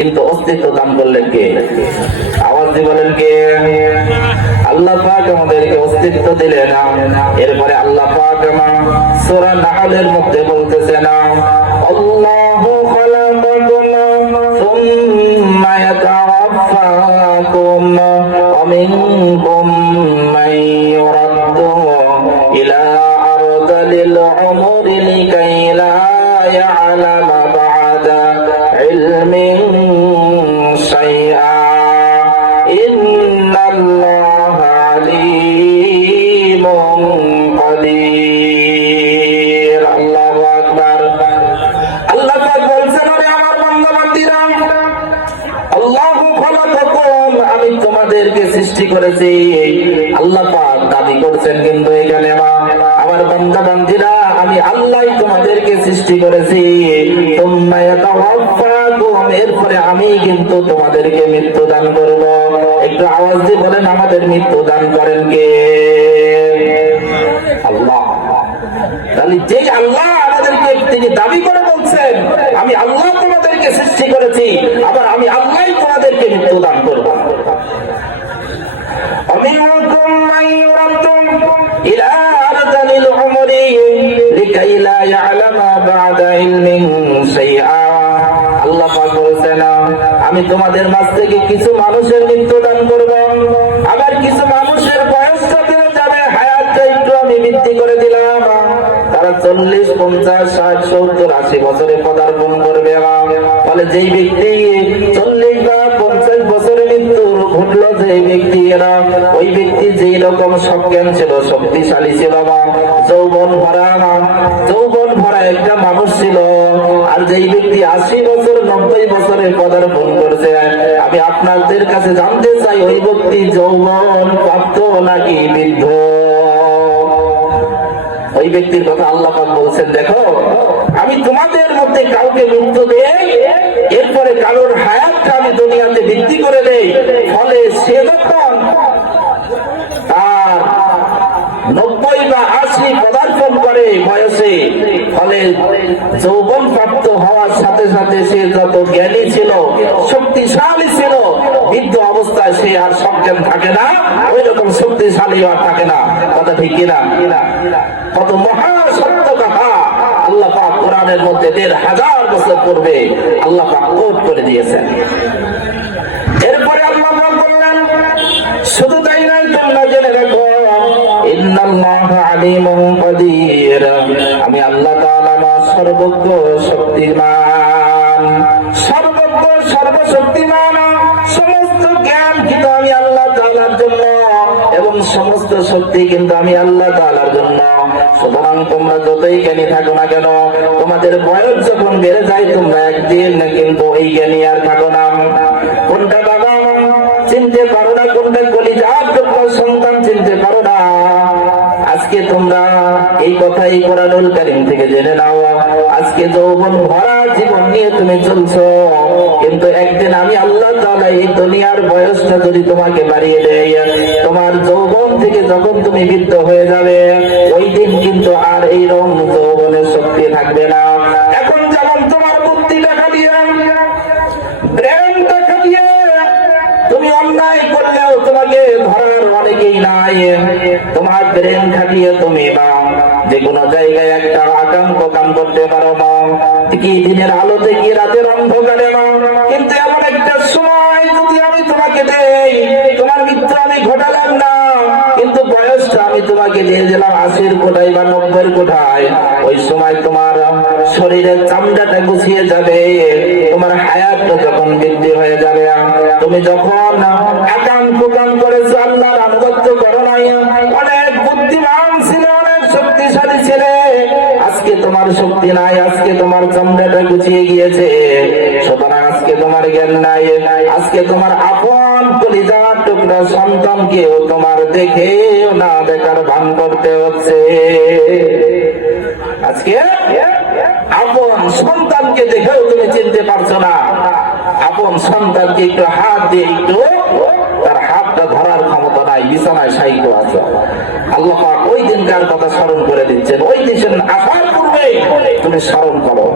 কিন্তু অস্তিত্ব দান করলেন কে? আওয়াজ দিয়ে বলেন কে? আল্লাহ পাক আমাদেরকে অস্তিত্ব দিলেন। এরপরে আল্লাহ পাক সূরা নাহলের মধ্যে বলতেছেন, আল্লাহু খালাকাকুম সুম্মা ইয়াতাওয়াফাকুম ওয়া মিনকুম মান ইউরাদ্দু ইলা আরযালিল উমরি লিকাই লা ইয়ালামা বা'দা ইলমিন শাইআ ইন্নাল্লাহা আলীমুন কাদির। আল্লাহু আকবার। আল্লাহ পাক বলছেন, আরে আমার বান্দা-বান্দীরা, আল্লাহু খালাকাকুম, আমি তোমাদেরকে সৃষ্টি করেছি। আল্লাহ পাক দাবি করছেন, কিন্তু এখানে আমার বান্দা-বান্দীরা, আমি আল্লাহই তোমাদেরকে সৃষ্টি করেছি। সুম্মা ইয়াতাওয়াফাকুম, এরপরে আমি কিন্তু তোমাদেরকে মৃত্যু দান করব। একটু আওয়াজ দিয়ে বলেন, আমাদের মৃত্যু দান করেন কে? আল্লাহ। তাহলে যে আল্লাহ আমাদেরকে তিনি দাবি করে বলছেন, আমি আল্লাহ তোমাদেরকে সৃষ্টি করেছি, আবার আমি আল্লাহই তোমাদেরকে মৃত্যু দান করব। ومنكم من يرد إلى أرذل العمر لكي لا يعلم بعد علم شيئا। আল্লাহ পাক বলেছেন, আমি তোমাদের মাঝ থেকে কিছু মানুষের মৃত্যু দান করব, আবার কিছু মানুষের বয়সটা বেড়ে যাবে, হায়াতটা একটু আমি বৃদ্ধি করে দিলাম। তারা 40, 50, 60, 70, 80 বছরে পদার্পণ করবে। ফলে যেই ব্যক্তি 40 বা 50 বছরে মৃত্যু ঘটলো, যেই ব্যক্তি ওই ব্যক্তি যেই রকম সজ্ঞান ছিল, শক্তিশালী ছিল, যৌবন ভরা একটা মানুষ ছিল, আর যেই ব্যক্তি 80 বছর 90 বছরে পদার্পণ করছে, আমি আপনাদের কাছে জানতে চাই, ওই ব্যক্তি যৌবন প্রাপ্ত নাকি বৃদ্ধ? ওই ব্যক্তির কথা আল্লাহ পাক বলছেন, দেখো আমি তোমাদের মধ্যে কাউকে মৃত্যু দেই, এরপরে কারোর হায়াতটা আমি দুনিয়াতে বৃদ্ধি করে দেই। ফলে সে যখন তার 90 বা 80 পদার্পণ করে বয়সে, ফলে যৌবন প্রাপ্ত হওয়ার সাথে সাথে সে যত জ্ঞানী ছিল, শক্তিশালী ছিল, বৃদ্ধ অবস্থায় সে আর সজ্ঞান থাকে না, ওই রকম শক্তিশালী আর থাকে না। কথা ঠিক কিনা? কত মহা সত্য কথা আল্লাহ পাক কোরআনের মধ্যে 1500 বছর পূর্বে আল্লাহ পাক কোট করে দিয়েছেন। এরপরে আল্লাহ পাক বললেন, শুধু তাই নয়, তোমরা জেনে রাখো, ইন্নাল্লাহা আলীমুন কাদির, আমি আল্লাহ তাআলা সর্বজ্ঞ, শক্তিমান, সর্বজ্ঞ, সর্বশক্তিমান। সমস্ত জ্ঞান কিন্তু আমি আল্লাহ তাআলার জন্য, এবং সমস্ত শক্তি কিন্তু আমি আল্লাহ তাআলার জন্য। সুতরাং তোমরা যতই জ্ঞানী থাকো না কেন, তোমাদের বয়স যখন বেড়ে যায়, তোমরা একদিন কিন্তু এই জ্ঞানী আর থাকো না। কোনটা বাবা চিনতে পারো না, কোনটা কলিজার টুকরা সন্তান চিনতে পারো না। আজকে তোমরা এই কথাই কোরআনুল কারীম থেকে জেনে নাও। আজকে যৌবন ভরা জীবন নিয়ে তুমি চলছো, কিন্তু একদিন আমি আল্লাহ তাআলা এই দুনিয়ার বয়সটা যদি তোমাকে বাড়িয়ে দেয়, তোমার যৌবন থেকে যখন তুমি বৃদ্ধ হয়ে যাবে, ওই দিন কিন্তু আর এই রকম যৌবনের শক্তি থাকবে না। এখন যেমন তোমার বুদ্ধিটা খাটিয়ে, ব্রেনটা খাটিয়ে তুমি অন্যায় করলেও তোমাকে ধরার অনেকেই নাই। তোমার ব্রেন খাটিয়ে তুমি যে কোনো জায়গায় একটা আকাঙ্ক্ষ কাম করতে পারো না, কি দিনের আলোতে কি রাতের অন্ধকারে না। কিন্তু এমন একটা সময় যদি আমি তোমাকে দেই, তোমার মৃত্যু আমি ঘটালাম না, কিন্তু বয়সটা আমি তোমাকে দিয়ে দিলাম 80 কোঠায় বা 90 কোঠায়, ওই সময় তোমার শরীরের চামড়াটা গুছিয়ে যাবে, তোমার হায়াতটা যখন বৃদ্ধি হয়ে যাবে, তুমি যখন আকাঙ্ক্ষ কাম করেছো, আল্লাহর আনুগত্য করো নাই, অনেক বুদ্ধিমান ছিল, অনেক শক্তিশালী ছেলে, আজকে তোমার শক্তি নাই, আজকে তোমার চামড়াটা গুছিয়ে গিয়েছে। সুতরাং আজকে তোমার জ্ঞান নাই, আজকে তোমার আপন কলিজার টুকরা সন্তানকেও তোমার দেখে না দেখার ভান করতে হচ্ছে। আজকে আপন সন্তানকে দেখেও তুমি চিনতে পারছো না। আপন সন্তানকে একটু হাত দিয়ে একটু তার হাতটা ধরার ক্ষমতা নাই, বিছানায় শায়িত আছে। আল্লাহ পাক ওই দিনকার কথা স্মরণ করে দিচ্ছেন, ওই দিন আসার পূর্বে তুমি স্মরণ করো।